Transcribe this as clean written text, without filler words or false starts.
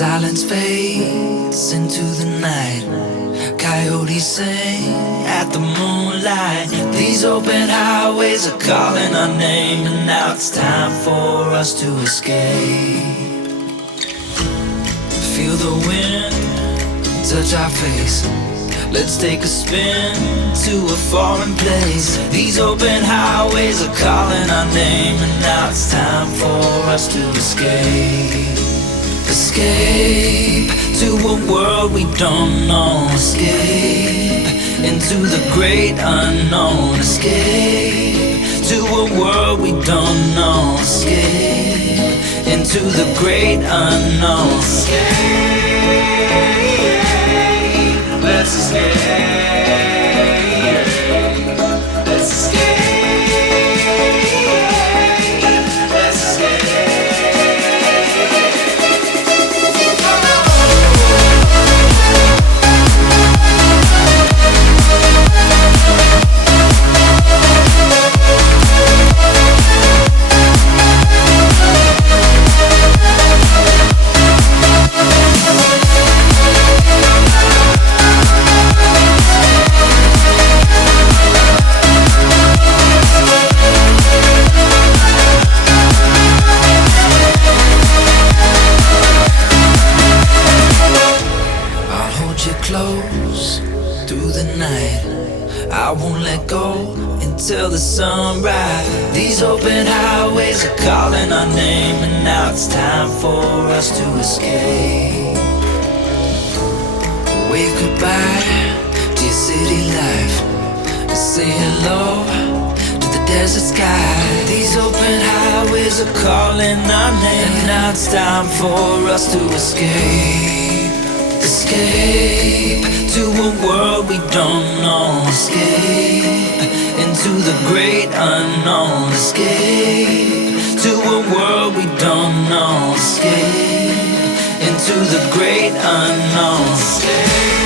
Silence fades into the night. Coyotes sing at the moonlight. These open highways are calling our name, and now it's time for us to escape. Feel the wind touch our face. Let's take a spin to a foreign place. These open highways are calling our name, and now it's time for us to escape. Escape to a world we don't know. Escape into the great unknown. Escape to a world we don't know. Escape into the great unknown. Escape. Let's escape. Let's escape. Let's escape. Close through the night. I won't let go until the sunrise. These open highways are calling our name, and now it's time for us to escape. Wave goodbye to your city life, and say hello to the desert sky. These open highways are calling our name, and now it's time for us to escape. Escape to a world we don't know. Escape into the great unknown. Escape to a world we don't know. Escape into the great unknown. Escape.